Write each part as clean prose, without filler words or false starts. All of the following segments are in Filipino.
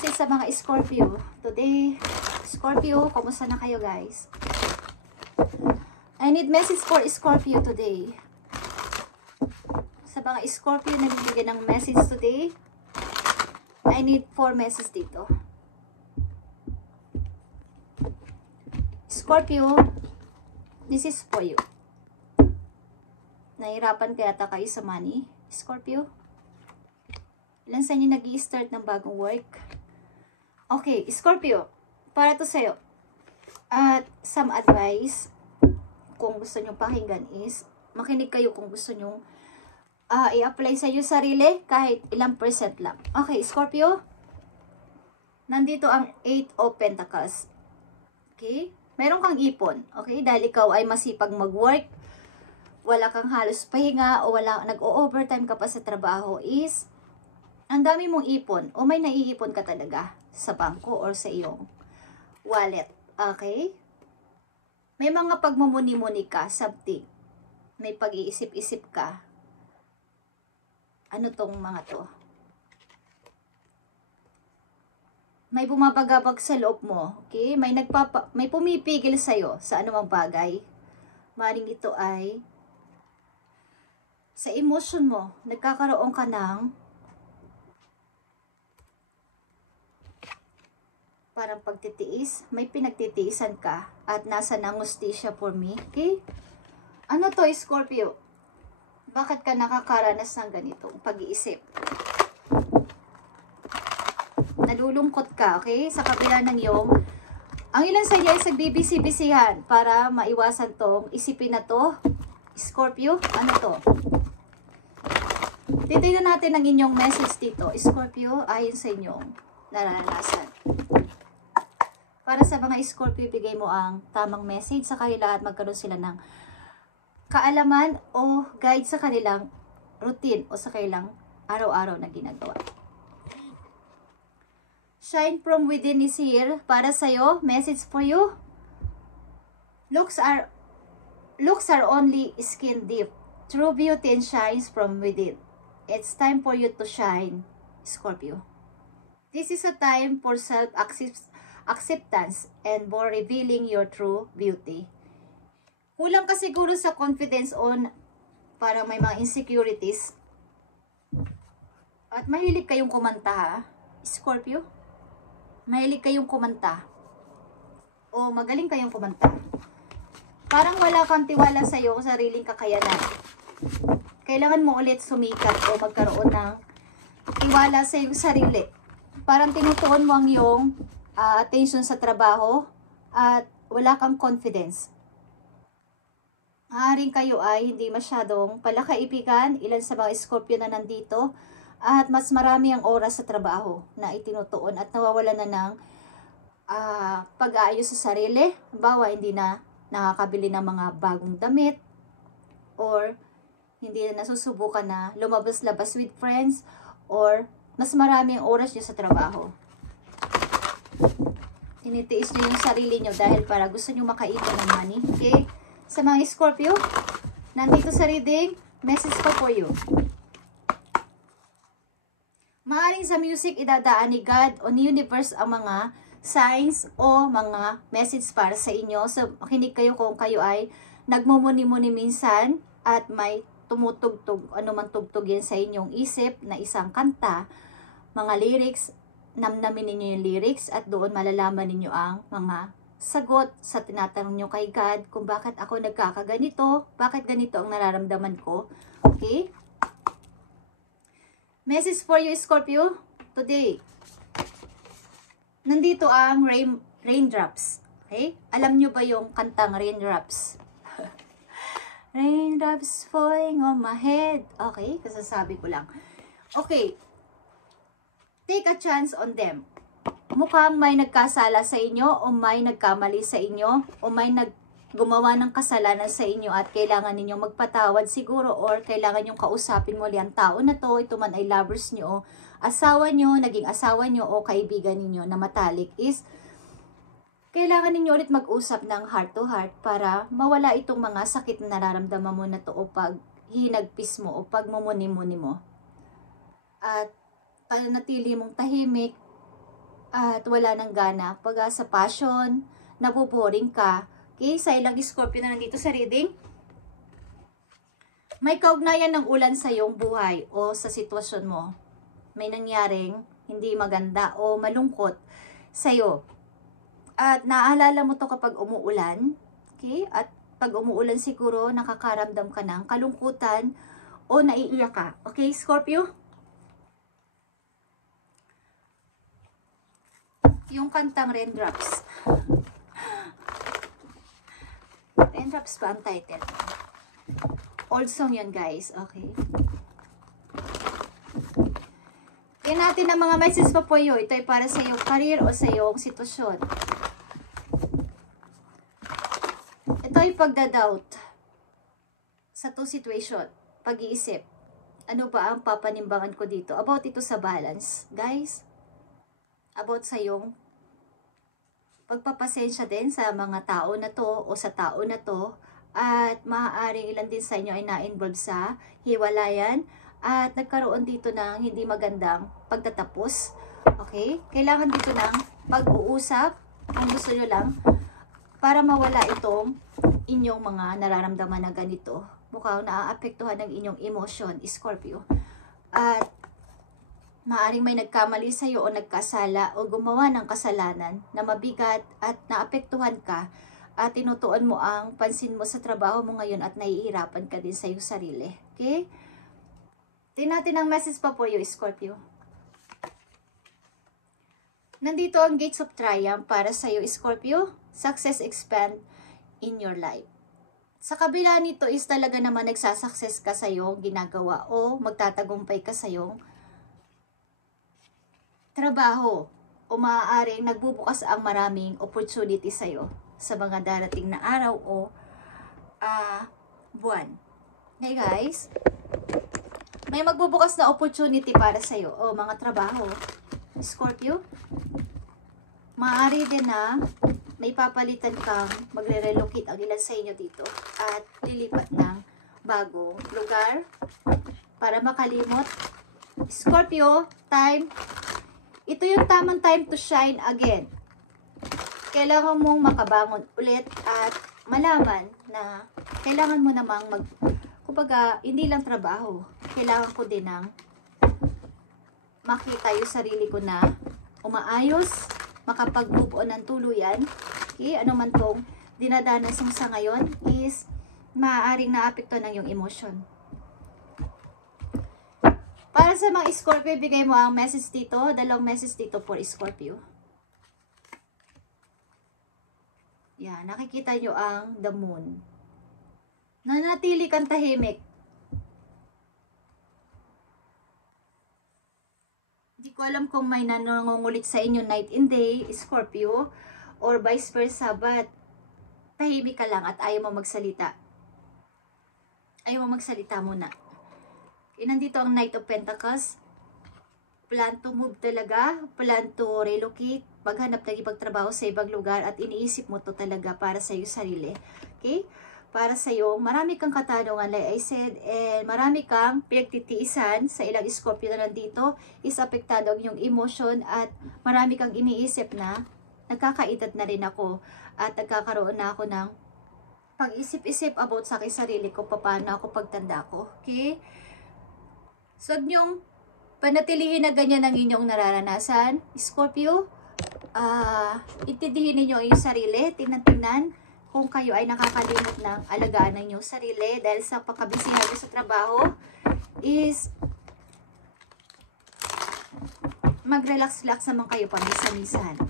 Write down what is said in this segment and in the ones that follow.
message sa mga Scorpio. Today, Scorpio, kumusta na kayo guys? I need message for Scorpio today. Sa mga Scorpio na bibigyan ng message today, I need 4 messages dito. Scorpio, this is for you. Nahirapan kaya ta kayo sa money, Scorpio? Ilan sa inyo nag-i-start ng bagong work? Okay, Scorpio, para to sa'yo. At some advice, kung gusto nyo pakinggan is, makinig kayo kung gusto nyo i-apply sa iyo sarili, kahit ilang percent lang. Okay, Scorpio, nandito ang 8 of Pentacles. Okay? Meron kang ipon. Okay? Dahil ikaw ay masipag mag-work, wala kang halos pahinga, o wala, nag-o-overtime ka pa sa trabaho is, ang dami mong ipon, o may naiipon ka talaga sa bangko or sa iyong wallet. Okay? May mga pagmumuni-muni ka, something. May pag-iisip-isip ka. Ano tong mga to? May bumabagabag sa loob mo. Okay? May pumipigil sa'yo sa anumang bagay. Maring ito ay sa emotion mo, nagkakaroon ka ng parang pagtitiis. May pinagtitiisan ka at nasa nangustisya for me. Okay? Ano to, Scorpio? Bakit ka nakakaranas ng ganitong pag-iisip? Nalulungkot ka, okay? Sa kabila ng iyong, ang ilan sa iyo ay nagbibisi-bisihan para maiwasan tong isipin na to. Scorpio, ano to? Titignan natin ang inyong message dito. Scorpio, ayon sa inyong naranasan. Para sa mga Scorpio, bigay mo ang tamang message sa kanila at magkaroon sila ng kaalaman o guide sa kanilang routine o sa kanilang araw-araw na ginagawa. Shine from within is here. Para sa'yo, message for you. Looks are only skin deep. True beauty shines from within. It's time for you to shine, Scorpio. This is a time for self-acceptance and for revealing your true beauty. Kulang ka siguro sa confidence on parang may mga insecurities. At mahilig kayong kumanta, ha? Scorpio? Mahilig kayong kumanta. O magaling kayong kumanta. Parang wala kang tiwala sa iyo sa sariling kakayanan. Kailangan mo ulit sumikat o magkaroon ng tiwala sa iyong sarili. Parang tinutuon mo ang iyong attention sa trabaho at wala kang confidence. Maaaring kayo ay hindi masyadong palakaibigan, ilan sa mga Scorpio na nandito, at mas marami ang oras sa trabaho na itinutuon at nawawala na ng pag-aayos sa sarili. Halimbawa, hindi na nakakabili ng mga bagong damit or hindi na nasusubukan na lumabas-labas with friends or mas marami ang oras nyo sa trabaho. Tinitiis nyo yung sarili nyo dahil para gusto nyo makaipon ng money. Okay? Sa mga Scorpio, nandito sa reading, message ko for you. Maaring sa music, idadaan ni God o ni Universe ang mga signs o mga message para sa inyo. So, makinig kayo kung kayo ay nagmumuni-muni minsan at may tumutugtog, anuman tugtog yan sa inyong isip na isang kanta, mga lyrics, namnamin ninyo yung lyrics at doon malalaman ninyo ang mga sagot sa tinatanong nyo kay God kung bakit ako nagkakaganito, bakit ganito ang nararamdaman ko. Okay? Message for you, Scorpio, today. Nandito ang raindrops. Okay? Alam nyo ba yung kantang Raindrops? Raindrops falling on my head. Okay? Kasasabi ko lang. Okay. Take a chance on them. Mukhang may nagkasala sa inyo o may nagkamali sa inyo o may gumawa ng kasalanan sa inyo at kailangan ninyong magpatawad siguro or kailangan nyong kausapin muli ang tao na to. Ito man ay lovers nyo, asawa nyo, naging asawa nyo o kaibigan ninyo na matalik is kailangan ninyo ulit mag-usap ng heart to heart para mawala itong mga sakit na nararamdaman mo na to o pag hinagpis mo o pagmumuni-muni mo. At pananatili mong tahimik at wala nang gana. Pag sa passion, naboboring ka. Okay, sa ilang Scorpio na nandito sa reading, may kaugnayan ng ulan sa iyong buhay o sa sitwasyon mo. May nangyaring hindi maganda o malungkot sa iyo. At naaalala mo to kapag umuulan. Okay? At pag umuulan siguro, nakakaramdam ka ng kalungkutan o naiiyak ka. Okay, Scorpio? Yung kantang Raindrops. Raindrops ba ang title? Old song yun, guys. Okay. Tingnan natin ang mga messages pa po yun. Ito ay para sa iyong career o sa iyong sitwasyon. Ito ay pagdadoubt sa two situation. Pag-iisip. Ano ba ang papanimbangan ko dito? About ito sa balance. Guys, about sa iyong pagpapasensya din sa mga tao na to o sa tao na to. At maaaring ilan din sa inyo ay na-involve sa hiwalayan at nagkaroon dito ng hindi magandang pagtatapos. Okay? Kailangan dito ng pag-uusap kung gusto nyo lang para mawala itong inyong mga nararamdaman na ganito. Mukhang naaapektuhan ng inyong emosyon, Scorpio. At maaaring may nagkamali sa iyo o nagkasala o gumawa ng kasalanan na mabigat at naapektuhan ka at tinutuon mo ang pansin mo sa trabaho mo ngayon at nahihirapan ka din sa iyong sarili. Okay? Tingnan natin ang message pa po yung Scorpio. Nandito ang Gates of Triumph para sa iyo, Scorpio. Success expand in your life. Sa kabila nito is talaga naman nagsasucess ka sa iyong ginagawa o magtatagumpay ka sa iyong trabaho o maaaring nagbubukas ang maraming opportunity sa iyo sa mga darating na araw o buwan. Okay, guys? May magbubukas na opportunity para sa iyo o mga trabaho. Scorpio, maaari din na may papalitan kang magre-relocate ang ilan sa inyo dito at lilipat ng bagong lugar para makalimot. Scorpio, time. Ito yung tamang time to shine again. Kailangan mong makabangon ulit at malaman na kailangan mo namang kumbaga, hindi lang trabaho. Kailangan ko din ng makita yung sarili ko na umaayos, makapag-move on ng tuluyan. Okay? Ano man tong dinadanas mo sa ngayon is maaaring naapekto ng yung emotion. Para sa mga Scorpio, bigay mo ang message dito. Dalawang message dito for Scorpio. Yan, nakikita nyo ang the moon. Nanatili kang tahimik. Hindi ko alam kung may nangungulit sa inyo night and day, Scorpio, or vice versa, but tahimik ka lang at ayaw mo magsalita. Ayaw mo magsalita muna. Nandito ang Knight of Pentacles. Plan to move talaga, plan to relocate, paghanap ng ibang trabaho sa ibang lugar at iniisip mo to talaga para sa iyo sarili. Okay? Para sa iyo, marami kang katanungan like I said, and marami kang pinagtitiisan sa ilang Scorpio na nandito, is apektado ang iyong emotion at marami kang iniisip na nagkakaedad na rin ako at nagkakaroon na ako ng pag-isip-isip about sa aking sarili ko, paano ako pagtanda ko. Okay? So, yung panatilihin na ganyan ang inyong nararanasan, Scorpio, intindihin ninyo yung sarili, tingnan kung kayo ay nakakalimot ng alagaan ng inyong sarili dahil sa pagkabisihan nyo sa trabaho, is mag-relax-relax naman kayo pamisa-misan.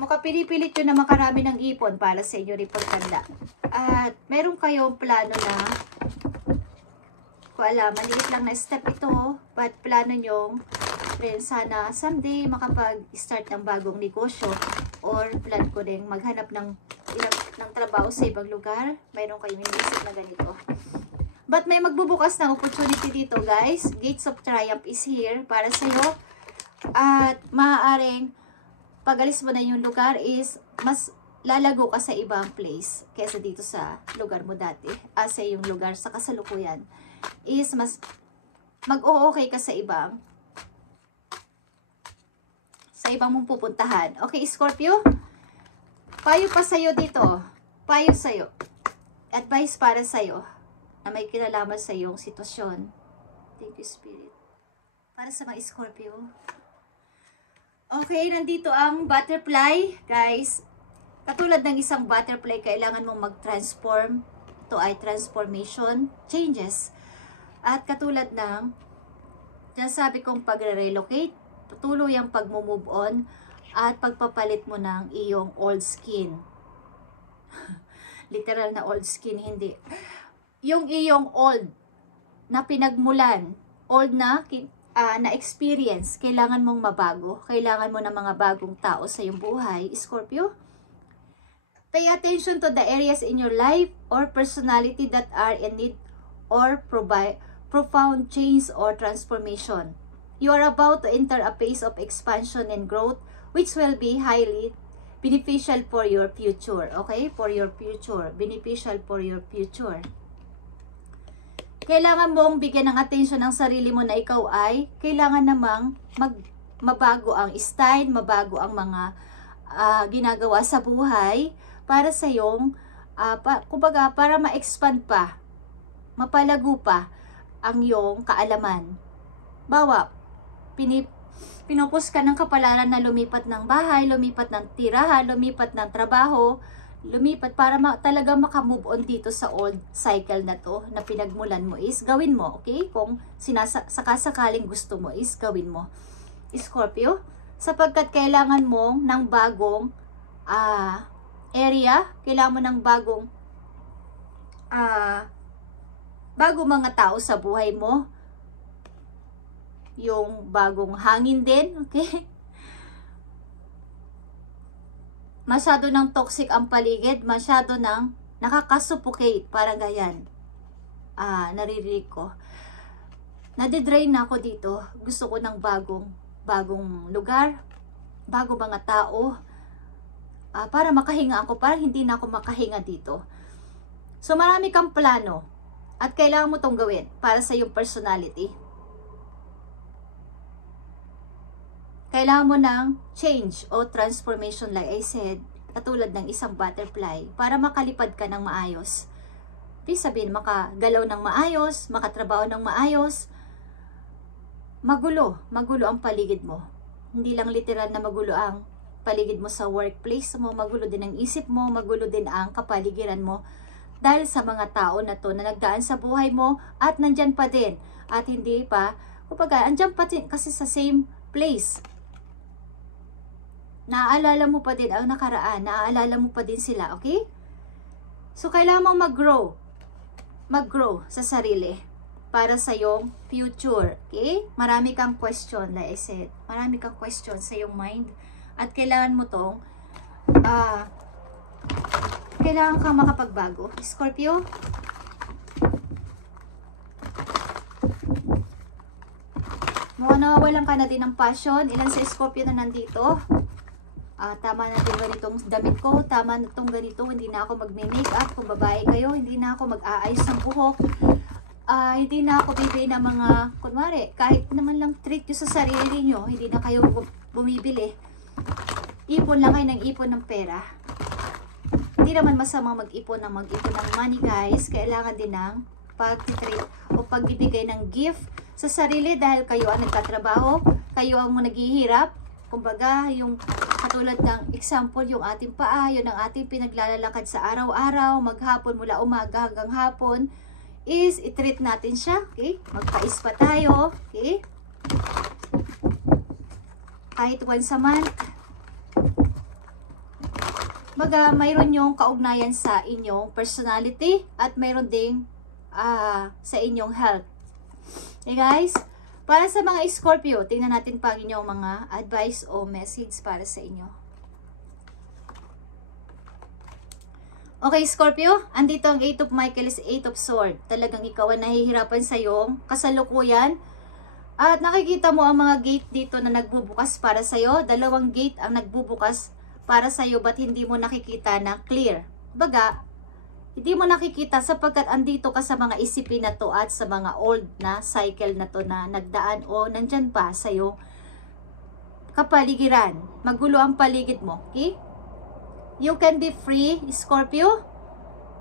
Mukhang pinipilit nyo na makarami ng ipon para sa inyo rin pagtanda. At meron kayong plano na ko alam, maliit lang na step ito, but plano nyo rin sana someday makapag-start ng bagong negosyo or plan ko rin maghanap ng trabaho sa ibang lugar. Mayroon kayong inisip na ganito. But may magbubukas ng opportunity dito, guys. Gates of Triumph is here para sa iyo. At maaaring pag-alis mo na yung lugar is mas lalago ka sa ibang place kaysa dito sa lugar mo dati. Sa yung lugar sa kasalukuyan is mas mag-o-okay ka sa ibang sa ibang mong pupuntahan. Okay, Scorpio? Payo pa sa'yo dito. Payo sa'yo. Advice para sa'yo na may kinalaman sa iyong sitwasyon. Thank you, Spirit. Para sa mga Scorpio. Okay, nandito ang butterfly. Guys, katulad ng isang butterfly, kailangan mong mag-transform. Ito ay transformation, changes. At katulad ng sabi kong pagre-relocate, tuloy ang pag-move on at pagpapalit mo ng iyong old skin. Literal na old skin, hindi. Yung iyong old na pinagmulan, old na experience, kailangan mong mabago. Kailangan mo ng mga bagong tao sa iyong buhay, Scorpio. Pay attention to the areas in your life or personality that are in need or provide profound change or transformation. You are about to enter a phase of expansion and growth which will be highly beneficial for your future. Okay? For your future. Beneficial for your future. Kailangan mong bigyan ng atensyon ang sarili mo na ikaw ay kailangan namang mabago ang style, mabago ang mga ginagawa sa buhay para sa iyong, kumbaga, para ma-expand pa, mapalago pa ang iyong kaalaman. Bawa, pinupus ka ng kapalaran na lumipat ng bahay, lumipat ng tirahan, lumipat ng trabaho, lumipat para talaga makamove on dito sa old cycle na to na pinagmulan mo is gawin mo, okay? Kung sakasakaling gusto mo is gawin mo, Scorpio, sapagkat kailangan mo ng bagong area, kailangan mo ng bagong mga tao sa buhay mo, yung bagong hangin din, okay? Masyado ng toxic ang paligid, masyado ng nakakasuffocate, parang ganyan. Naririnig ko. Nadidrain na ako dito. Gusto ko ng bagong lugar, bagong mga tao, para makahinga ako, para hindi na ako makahinga dito. So marami kang plano at kailangan mo tong gawin para sa iyong personality. Kailangan mo ng change o transformation, like I said, katulad ng isang butterfly, para makalipad ka ng maayos. Ibig sabihin, makagalaw ng maayos, makatrabaho ng maayos. Magulo ang paligid mo. Hindi lang literal na magulo ang paligid mo sa workplace mo, magulo din ang isip mo, magulo din ang kapaligiran mo. Dahil sa mga tao na to na nagdaan sa buhay mo at nandyan pa din. At hindi pa, kumbaga, andyan pa din kasi sa same place. Naaalala mo pa din ang nakaraan, naaalala mo pa din sila, okay? So, kailangan mong mag-grow sa sarili para sa iyong future, okay? Marami kang question, like I said. Marami kang question sa iyong mind. At kailangan mo tong, kailangan kang makapagbago. Scorpio? Nawawalan ka na din ng passion. Ilan sa Scorpio na nandito? Tama na din ganitong damit ko, tama na itong ganito, hindi na ako magme-makeup. Kung babae kayo, hindi na ako mag-aayos ng buhok, hindi na ako bibili ng mga, kunwari, kahit naman lang treat nyo sa sarili nyo, hindi na kayo bumibili. Ipon lang kayo ng ipon ng pera. Hindi naman masama mag-ipon ng money, guys. Kailangan din ng pag-treat o pagbibigay ng gift sa sarili dahil kayo ang nagtatrabaho, kayo ang naghihirap. Kumbaga, yung katulad ng example, yung ating paa, yun ang ating pinaglalakad sa araw-araw, maghapon mula umaga hanggang hapon, is i-treat natin siya, okay? Magpa-spa tayo, okay? Kahit once a month. Baga, mayroon yung kaugnayan sa inyong personality at mayroon ding sa inyong health. Okay, guys? Para sa mga Scorpio, tingnan natin pa ang inyong mga advice o message para sa inyo. Okay, Scorpio, andito ang 8 of Michael is 8 of Sword. Talagang ikaw ang nahihirapan sa iyong kasalukuyan. At nakikita mo ang mga gate dito na nagbubukas para sa iyo. 2 gate ang nagbubukas para sa iyo, but hindi mo nakikita na clear. Baga, hindi mo nakikita sapagkat andito ka sa mga isipin na to at sa mga old na cycle na to na nagdaan o nandyan pa sa iyo. kapaligiran. Magulo ang paligid mo. Okay? You can be free, Scorpio.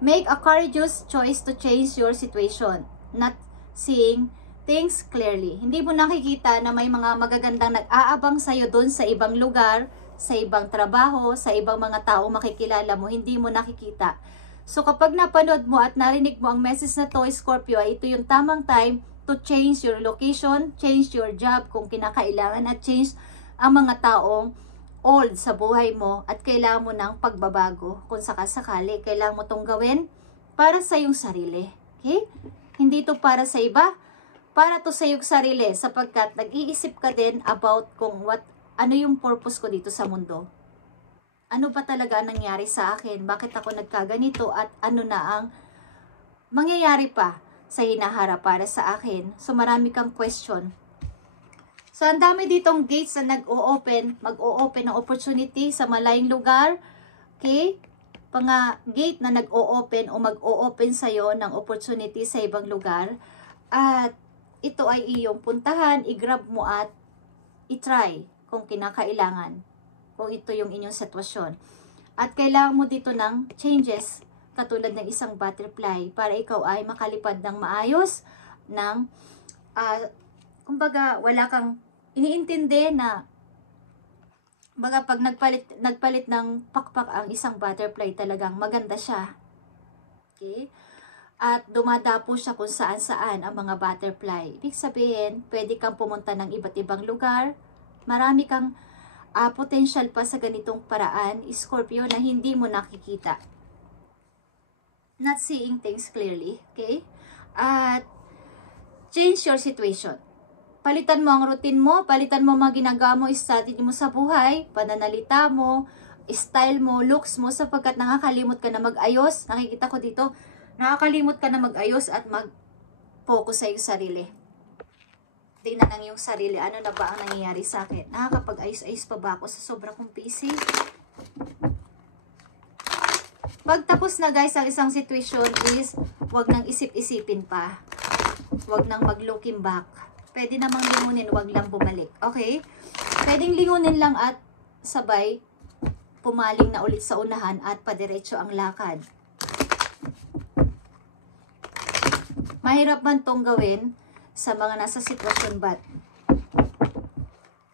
Make a courageous choice to change your situation. Not seeing things clearly. Hindi mo nakikita na may mga magagandang nag-aabang sa'yo doon sa ibang lugar, sa ibang trabaho, sa ibang mga tao makikilala mo. Hindi mo nakikita. So kapag napanood mo at narinig mo ang message na to, Scorpio, ay ito yung tamang time to change your location, change your job kung kinakailangan, at change ang mga taong old sa buhay mo at kailangan mo ng pagbabago. Kung sakasakali, kailangan mo tong gawin para sa iyong sarili. Okay? Hindi to para sa iba, para to sa iyong sarili, sapagkat nag-iisip ka din about kung ano yung purpose ko dito sa mundo. Ano ba talaga nangyari sa akin? Bakit ako nagkaganito? At ano na ang mangyayari pa sa hinaharap para sa akin? So marami kang question. So, ang dami ditong gates na mag-o-open ng opportunity sa malayong lugar. Okay? Mga gate na nag-o-open o mag-o-open sa'yo ng opportunity sa ibang lugar. At ito ay iyong puntahan, i-grab mo at i-try kung kinakailangan. Kung ito yung inyong sitwasyon. At kailangan mo dito ng changes, katulad ng isang butterfly, para ikaw ay makalipad ng maayos, ng kumbaga, wala kang iniintindi na baga pag nagpalit ng pakpak ang isang butterfly, talagang maganda siya. Okay? At dumadapo siya kung saan-saan ang mga butterfly. Ibig sabihin, pwede kang pumunta ng iba't ibang lugar. Marami kang potential pa sa ganitong paraan, Scorpio, na hindi mo nakikita. Not seeing things clearly. Okay? At change your situation. Palitan mo ang routine mo, palitan mo mga ginagawa mo, strategy mo sa buhay, pananalita mo, style mo, looks mo, sapagkat nakakalimot ka na mag-ayos. Nakikita ko dito, nakakalimot ka na mag-ayos at mag-focus sa iyong sarili. Tingnan ang iyong sarili, ano na ba ang nangyayari sa akin? Nakakapag-ayos-ayos pa ba ako sa sobra kong busy? Pagtapos na guys ang isang situation is, wag nang isip-isipin pa. Wag nang mag-looking back. Pwede namang lingunin, wag lang bumalik. Okay? Pwedeng lingunin lang at sabay pumaling na ulit sa unahan at padiretso ang lakad. Mahirap man tong gawin sa mga nasa sitwasyon, but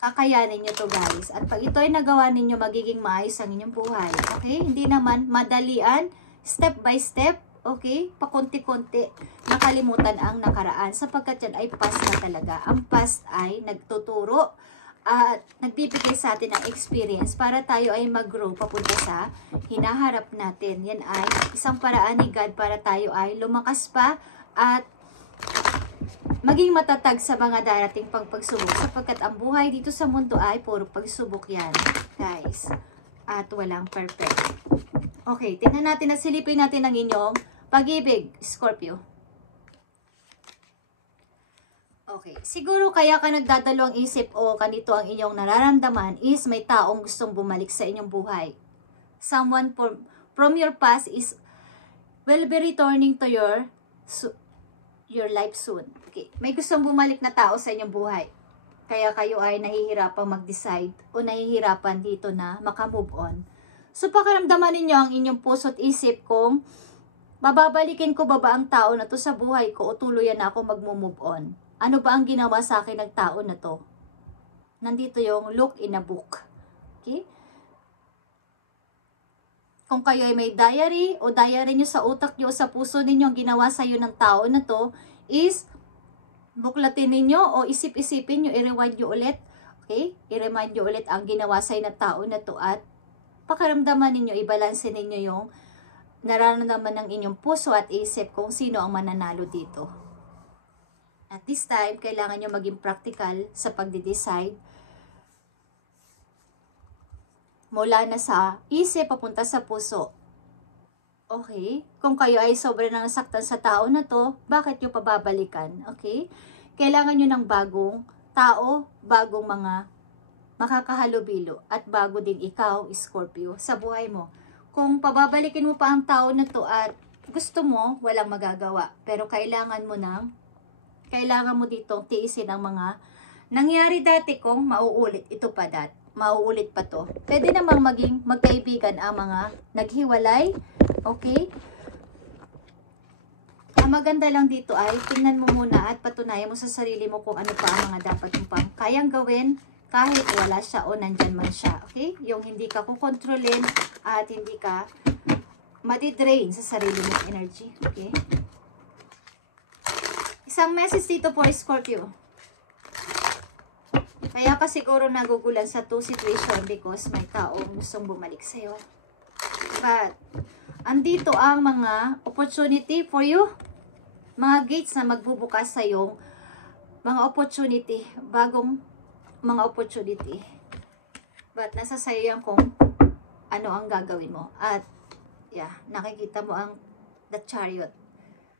kakayanin nyo to guys. At pag ito ay nagawa ninyo, magiging maayos ang inyong buhay. Okay? Hindi naman madalian, step by step. Okay? Pakunti-kunti, nakalimutan ang nakaraan, sapagkat yan ay past na talaga. Ang past ay nagtuturo at nagbibigay sa atin ng experience para tayo ay mag-grow papunta sa hinaharap natin. Yan ay isang paraan ni God para tayo ay lumakas pa at maging matatag sa mga darating pang pagsubok, sapagkat ang buhay dito sa mundo ay puro pagsubok yan, guys. At walang perfect. Okay, tingnan natin at silipin natin ang inyong pag-ibig, Scorpio. Okay, siguro kaya ka nagdadalawang isip o kanito ang inyong nararamdaman is may taong gustong bumalik sa inyong buhay. Someone from your past will be returning to your life soon. Okay, may gustong bumalik na tao sa inyong buhay. Kaya kayo ay nahihirapang mag-decide o nahihirapan dito na makamove on. So, pakiramdaman ninyo ang inyong puso at isip kung bababalikin ko ba ang tao na to sa buhay ko o tuluyan na ako mag-move on. Ano ba ang ginawa sa akin ng tao na to? Nandito yung look in a book. Okay? Kung kayo ay may diary o diary nyo sa utak nyo o sa puso ninyo ang ginawa sa iyo ng tao na to is buklatin ninyo o isip-isipin nyo, i-rewind nyo ulit. Okay? I-remind nyo ulit ang ginawa sa iyo ng tao na to at pakiramdaman ninyo, ibalanse ninyo yung nararamdaman ng inyong puso at isip kung sino ang mananalo dito. At this time, kailangan nyo maging practical sa pagde-decide. Mula na sa isip, papunta sa puso. Okay? Kung kayo ay sobrang nasaktan sa tao na to, bakit nyo pababalikan? Okay? Kailangan nyo ng bagong tao, bagong mga makakahalubilo, at bago din ikaw, Scorpio, sa buhay mo. Kung pababalikin mo pa ang tao na to at gusto mo, walang magagawa. Pero kailangan mo ditong tiisin ang mga nangyari dati kung mauulit ito pa dati. mauulit pa to. Pwede namang maging magkaibigan ang mga naghiwalay. Okay? Ang maganda lang dito ay tingnan mo muna at patunayan mo sa sarili mo kung ano pa ang mga dapat mo pang kayang gawin kahit wala siya o nandyan man siya. Okay? Yung hindi ka kukontrolin at hindi ka madidrain sa sarili mong energy. Okay? Isang message dito for Scorpio. Kaya ka siguro nagugulan sa two situation because may taong gustong bumalik sa'yo. But, andito ang mga opportunity for you. Mga gates na magbubukas sa iyong mga opportunity. Bagong mga opportunity. But, nasa sa'yo yan kung ano ang gagawin mo. At, yeah, nakikita mo ang the chariot.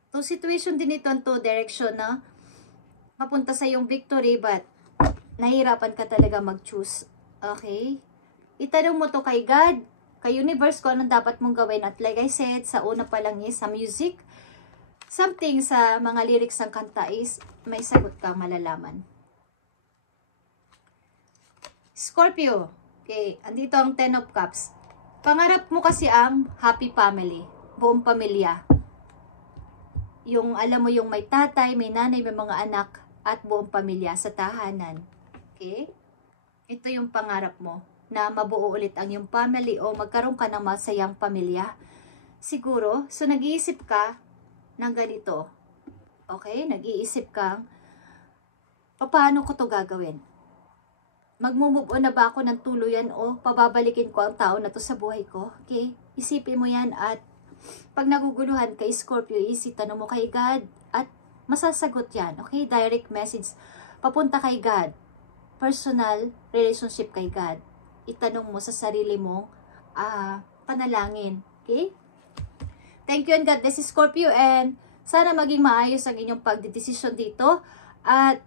To situation din ito ang two direction na papunta sa iyong victory but nahihirapan ka talaga mag-choose. Okay? Itanong mo to kay God, kay universe kung anong dapat mong gawin. At like I said, sa una pa lang is sa music, something sa mga lyrics ng kanta is may sagot kang malalaman. Scorpio. Okay, andito ang 10 of Cups. Pangarap mo kasi ang happy family, buong pamilya. Yung alam mo yung may tatay, may nanay, may mga anak at buong pamilya sa tahanan. Okay? Ito yung pangarap mo na mabuo ulit ang iyong family o magkaroon ka ng masayang pamilya. Siguro, so nag-iisip ka ng ganito. Okay? Nag-iisip kang paano ko to gagawin? Magmumove on na ba ako ng tuluyan o pababalikin ko ang tao na to sa buhay ko? Okay? Isipin mo yan at pag naguguluhan kay Scorpio, tanong mo kay God at masasagot yan. Okay? Direct message. Papunta kay God. Personal relationship kay God. Itanong mo sa sarili mo, panalangin. Okay? Thank you and God bless Scorpio and sana maging maayos ang inyong pagdedesisyon dito at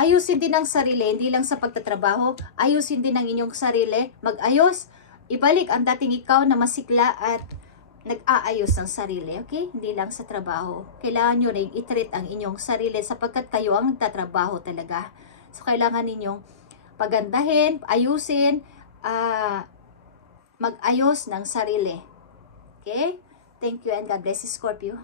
ayusin din ang sarili, hindi lang sa pagtatrabaho, ayusin din ang inyong sarili, mag-ayos, ibalik ang dating ikaw na masikla at nag-aayos ng sarili, okay? Hindi lang sa trabaho. Kailangan nyo rin i-treat ang inyong sarili sapagkat kayo ang nagtatrabaho talaga. So, kailangan ninyong pagandahin, ayusin, mag-ayos ng sarili. Okay? Thank you and God bless you, Scorpio.